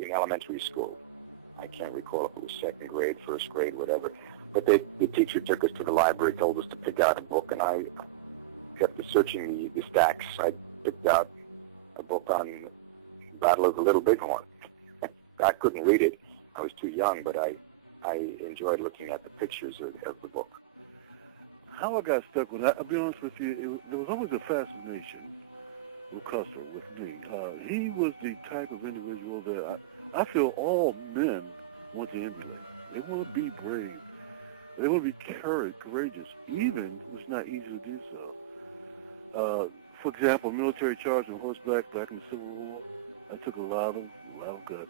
in elementary school. I can't recall if it was second grade, first grade, whatever. But the teacher took us to the library, told us to pick out a book, and I kept searching the stacks. I picked out a book on Battle of the Little Bighorn. I couldn't read it. I was too young, but I enjoyed looking at the pictures of the book. How I got stuck with that, I'll be honest with you, there was always a fascination with Custer, with me. He was the type of individual that I feel all men want to emulate. They want to be brave. They want to be courageous, even when it's not easy to do so. For example, military charge on horseback back in the Civil War, I took a lot of guts.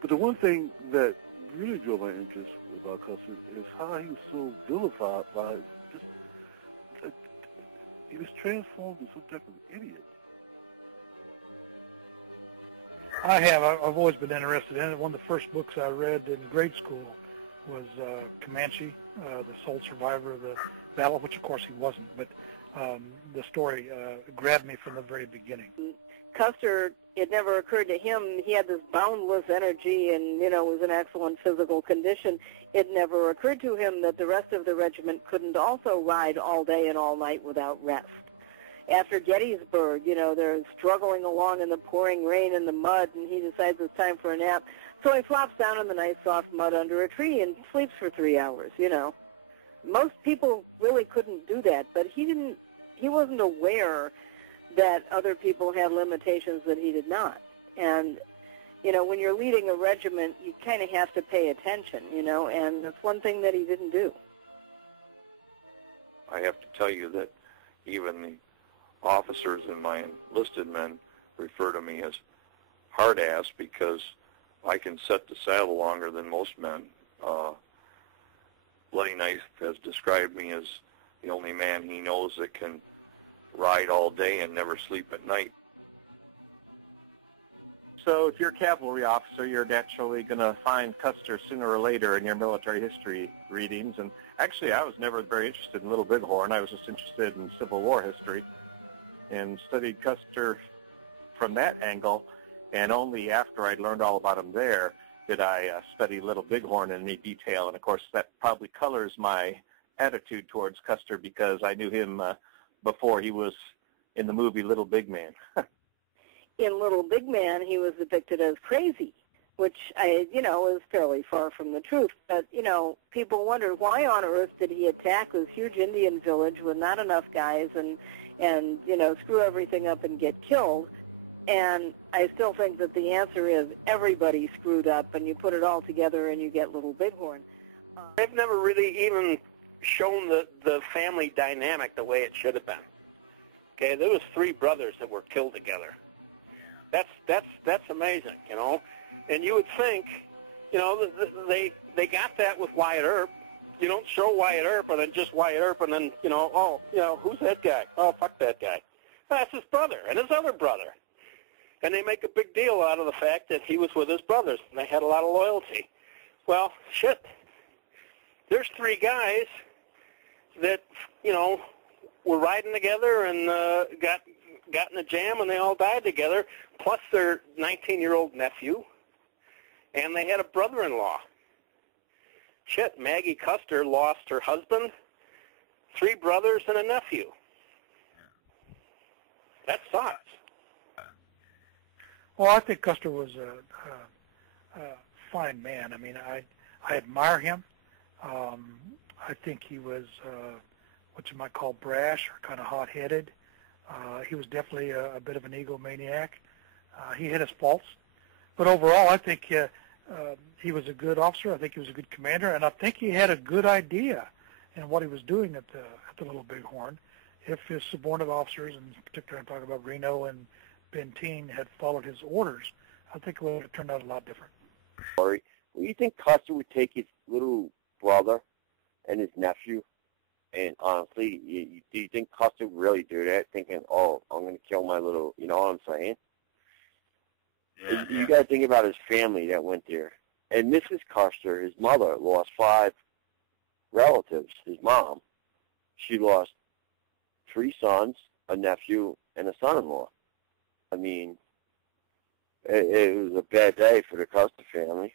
But the one thing that really drove my interest about Custer is how he was so vilified by just, he was transformed into some type of idiot. I have. I've always been interested in it. One of the first books I read in grade school was Comanche, the sole survivor of the battle, which of course he wasn't, but the story grabbed me from the very beginning. Custer, it never occurred to him, he had this boundless energy and, was in excellent physical condition. It never occurred to him that the rest of the regiment couldn't also ride all day and all night without rest. After Gettysburg, they're struggling along in the pouring rain and the mud, and he decides it's time for a nap. So he flops down in the nice soft mud under a tree and sleeps for 3 hours, Most people really couldn't do that, but he wasn't aware that other people had limitations that he did not. And, when you're leading a regiment, you kind of have to pay attention, and that's one thing that he didn't do. I have to tell you that even the officers and my enlisted men refer to me as hard-ass because I can set the saddle longer than most men. Bloody Knife has described me as the only man he knows that can ride all day and never sleep at night. So if you're a cavalry officer, you're naturally going to find Custer sooner or later in your military history readings. And actually, I was never very interested in Little Bighorn. I was just interested in Civil War history and studied Custer from that angle. And only after I'd learned all about him there did I study Little Bighorn in any detail. And, of course, that probably colors my attitude towards Custer because I knew him before he was in the movie Little Big Man. In Little Big Man, he was depicted as crazy, which, is fairly far from the truth. But, people wondered why on earth did he attack this huge Indian village with not enough guys and screw everything up and get killed. And I still think that the answer is everybody screwed up, and you put it all together and you get Little Bighorn. They've never really even shown the family dynamic the way it should have been. Okay, there was 3 brothers that were killed together. That's amazing, And you would think, they got that with Wyatt Earp. You don't show Wyatt Earp and then just Wyatt Earp and then, who's that guy? Oh, fuck that guy. That's his brother and his other brother. And they make a big deal out of the fact that he was with his brothers and they had a lot of loyalty. Well, shit. There's 3 guys that, were riding together and got in a jam and they all died together, plus their 19-year-old nephew, and they had a brother-in-law. Shit, Maggie Custer lost her husband, 3 brothers, and a nephew. That sucks. Well, I think Custer was a fine man. I mean, I admire him. I think he was what you might call brash or kind of hot-headed. He was definitely a bit of an egomaniac. He had his faults. But overall, I think he was a good officer. I think he was a good commander. And I think he had a good idea in what he was doing at the Little Bighorn. If his subordinate officers, and particularly I'm talking about Reno and Benteen, had followed his orders, I think it would have turned out a lot different. Well, you think Custer would take his little brother and his nephew? And honestly, do you think Custer would really do that, thinking, oh, I'm going to kill my little, you know what I'm saying? Yeah, you got to think about his family that went there. And Mrs. Custer, his mother, lost 5 relatives, his mom. She lost 3 sons, a nephew, and a son-in-law. I mean, it was a bad day for the Custer family.